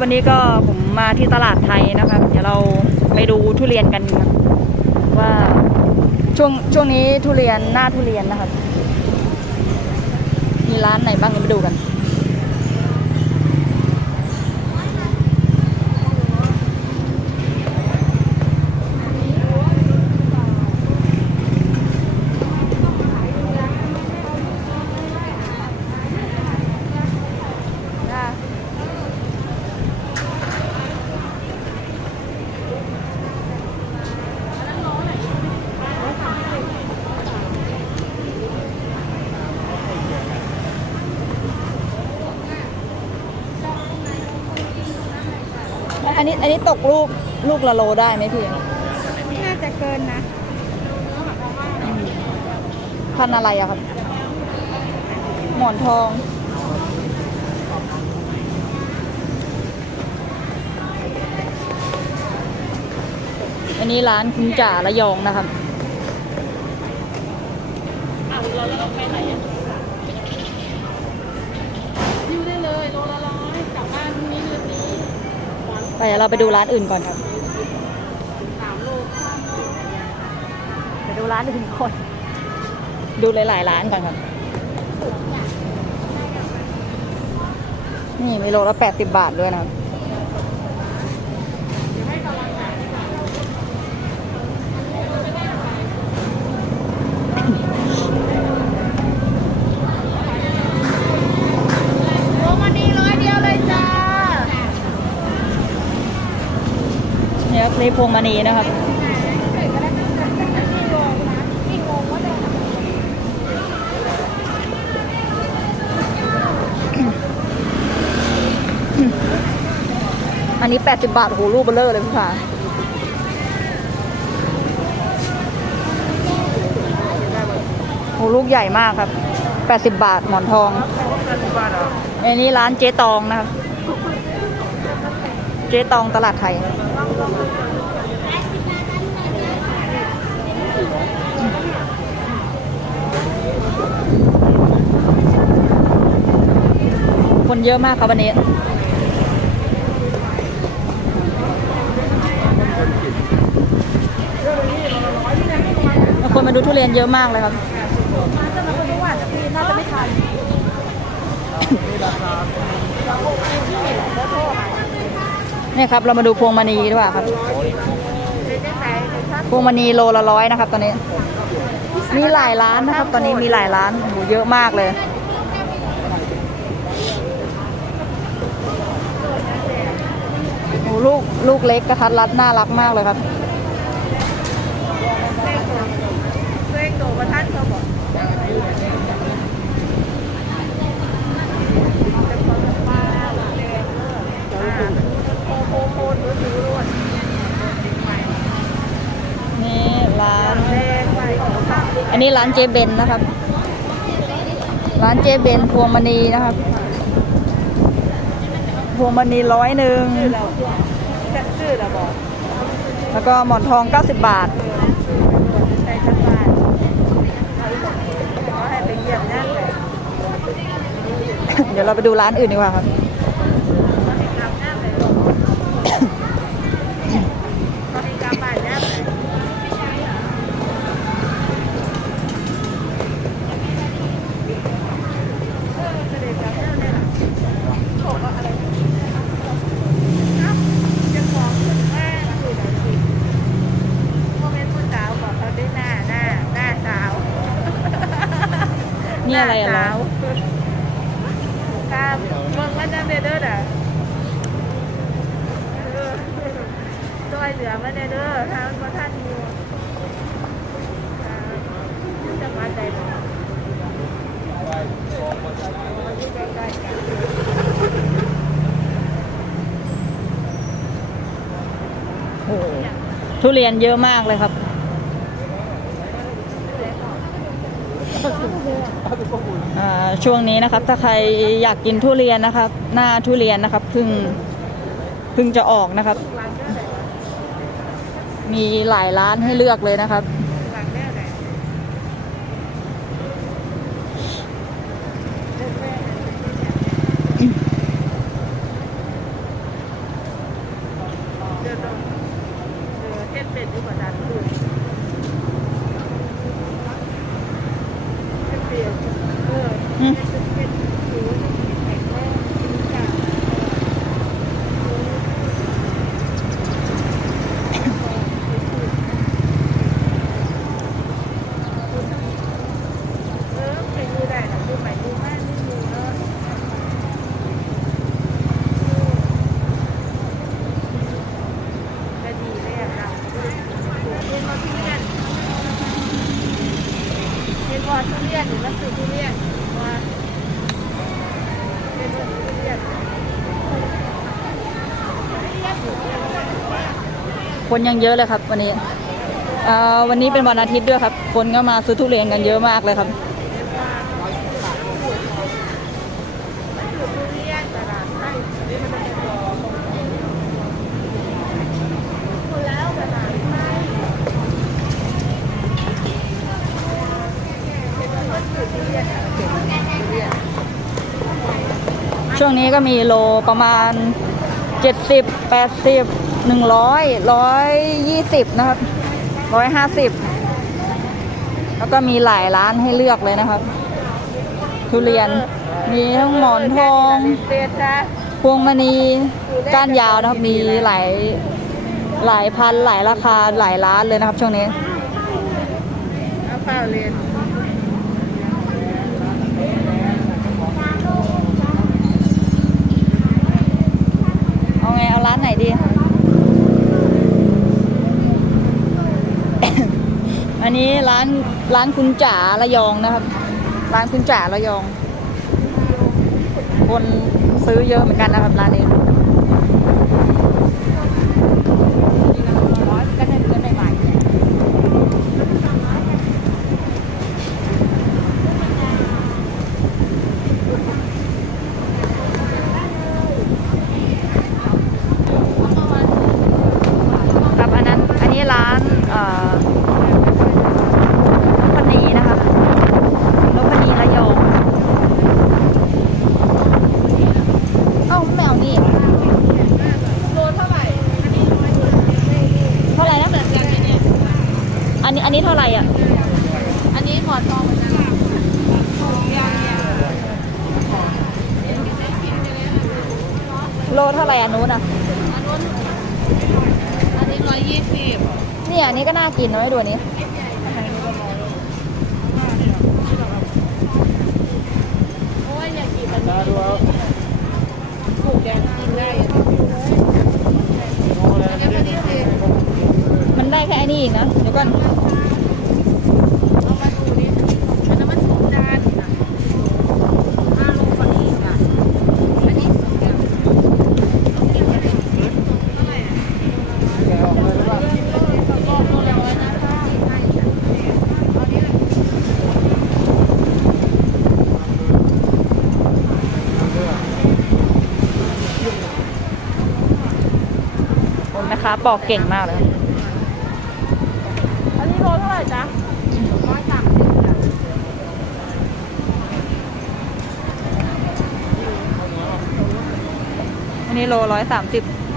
วันนี้ก็ผมมาที่ตลาดไทยนะครับ เดี๋ยวเราไปดูทุเรียนกันครับว่าช่วงช่วงนี้ทุเรียนหน้าทุเรียนนะครับ มีร้านไหนบ้างเดี๋ยวไปดูกัน อันนี้อันนี้ตกลูกลูกละโลได้ไหมพี่น่าจะเกินนะพันธุ์อะไรอะครับ หมอนทองอันนี้ร้านคุณจ่าระยองนะครับยูได้เลยโลละร้อยกลับบ้านพรุ่งนี้เดือนนี้ ไปเดี๋ยวเราไปดูร้านอื่นก่อนครับสามโลไปดูร้านอื่นก่อน ดูหลายๆร้านก่อนครับ นี่มีโลละแปดสิบบาทด้วยนะครับ โลมาดีร้อยเดียวเลยจ้า เนี่ยพวงมณีนะครับอันนี้ 80 บาทโหรูปเบลเลอร์เลยพี่ขาโหลูกใหญ่มากครับ 80 บาทหมอนทองอันนี้ร้านเจ๊ตองนะครับ เจ๊ตองตลาดไทย คนเยอะมากครับวันนี้คนมาดูทุเรียนเยอะมากเลยครับน่าจะไม่ทันเนี่ยครับเรามาดูพวงมณีด้วยครับ พวงมณีโลละร้อยนะครับ ตอนนี้ มีหลายร้านนะครับ ตอนนี้มีหลายร้านโอ้โหเยอะมากเลยโอ้โหลูกลูกเล็กกระทัดรัดน่ารักมากเลยครับเพื่อนโตประทัดเขาบอกโคโคโคหรือหรือรวดนี่ร้านแดงไปข้าวอันนี้ร้านเจเบนนะครับ ร้านเจเบนพวงมณีนะครับ พวงมณีร้อยหนึ่งแล้วก็หมอนทอง 90 บาทใส่ทั้งบ้านขอให้ไปเยี่ยมนะเลยเดี๋ยวเราไปดูร้านอื่นดีกว่าครับ เขาให้กลับหน้าเลยเขาให้กลับบ้านหน้าเลยจะของขึ้นมากคือแบบสิพ่อแม่ผู้สาวบอกเขาได้หน้าหน้าหน้าสาว นี่ อะไรอะหร้าน้านสาวครับเบิ่งมันจังเด้อเด้อน่ะเออช่วยเหลือมันเด้อเด้อทางประท่านอยู่ครับจังหวัดใดบ่อยู่ใกล้ๆกันโอ้โหทุเรียนเยอะมากเลยครับ อ่า ช่วงนี้นะครับ ถ้าใครอยากกินทุเรียนนะครับ หน้าทุเรียนนะครับเพิ่งเพิ่งจะออกนะครับ มีหลายร้านให้เลือกเลยนะครับ หลังเด้อไหนเด้อแม่ อื คนยังเยอะเลยครับ วันนี้วันนี้เป็นวันอาทิตย์ด้วยครับ คนก็มาซื้อทุเรียนกันเยอะมากเลยครับช่วงนี้ก็มีโลประมาณ 70 80 หนึ่งร้อยร้อยยี่สิบนะครับร้อยห้าสิบแล้วก็มีหลายร้านให้เลือกเลยนะครับ ทุเรียนมีทั้งหมอนทองพวงมณีก้านยาวนะครับมีหลายหลายพันหลายราคาหลายร้านเลยนะครับ ช่วงนี้เอาไงเอาร้านไหนดี อันนี้ร้านร้านคุณจ๋าระยองนะครับ ร้านคุณจ๋าระยอง คนซื้อเยอะเหมือนกันนะครับร้านนี้ก็ได้เพื่อนได้ใหม่ ครับอันนั้นอันนี้ร้านเอ่อนพนีนะครับนพนีระยองเอ้าไม่เอานี่ โลเท่าไหร่ อันนี้ร้อยเดียว เท่าไหร่นะ เหมือนกันเนี่ย อันนี้อันนี้เท่าไหร่อะ อันนี้หมอนทองเหมือนกันยางเนี่ย โลเท่าไหร่อันนู้นอะ อันนู้นอันนี้ร้อยยี่สิบเนี่ยอันนี้ก็น่ากินนะไม่ดูอันนี้ โอ้ยอยากกินแบบนี้ปลูกแกงกินได้อะอันนี้พอดีสิมันได้แค่อันนี้อีกนะ เดี๋ยวก่อน เอามาดูดิอันนั้นมันสุกจานน่ะห้าโลกว่านี้อีกอะอันนี้สุกจานเอาเก็บไว้เลยเท่าไหร่อะโลละร้อยนะคะเอาเนี่ย คนแม่ค้าปอกเก่งมากเลย อันนี้โลเท่าไหร่จ๊ะร้อยสามสิบจ้ะอันนี้โลร้อยสามสิบอ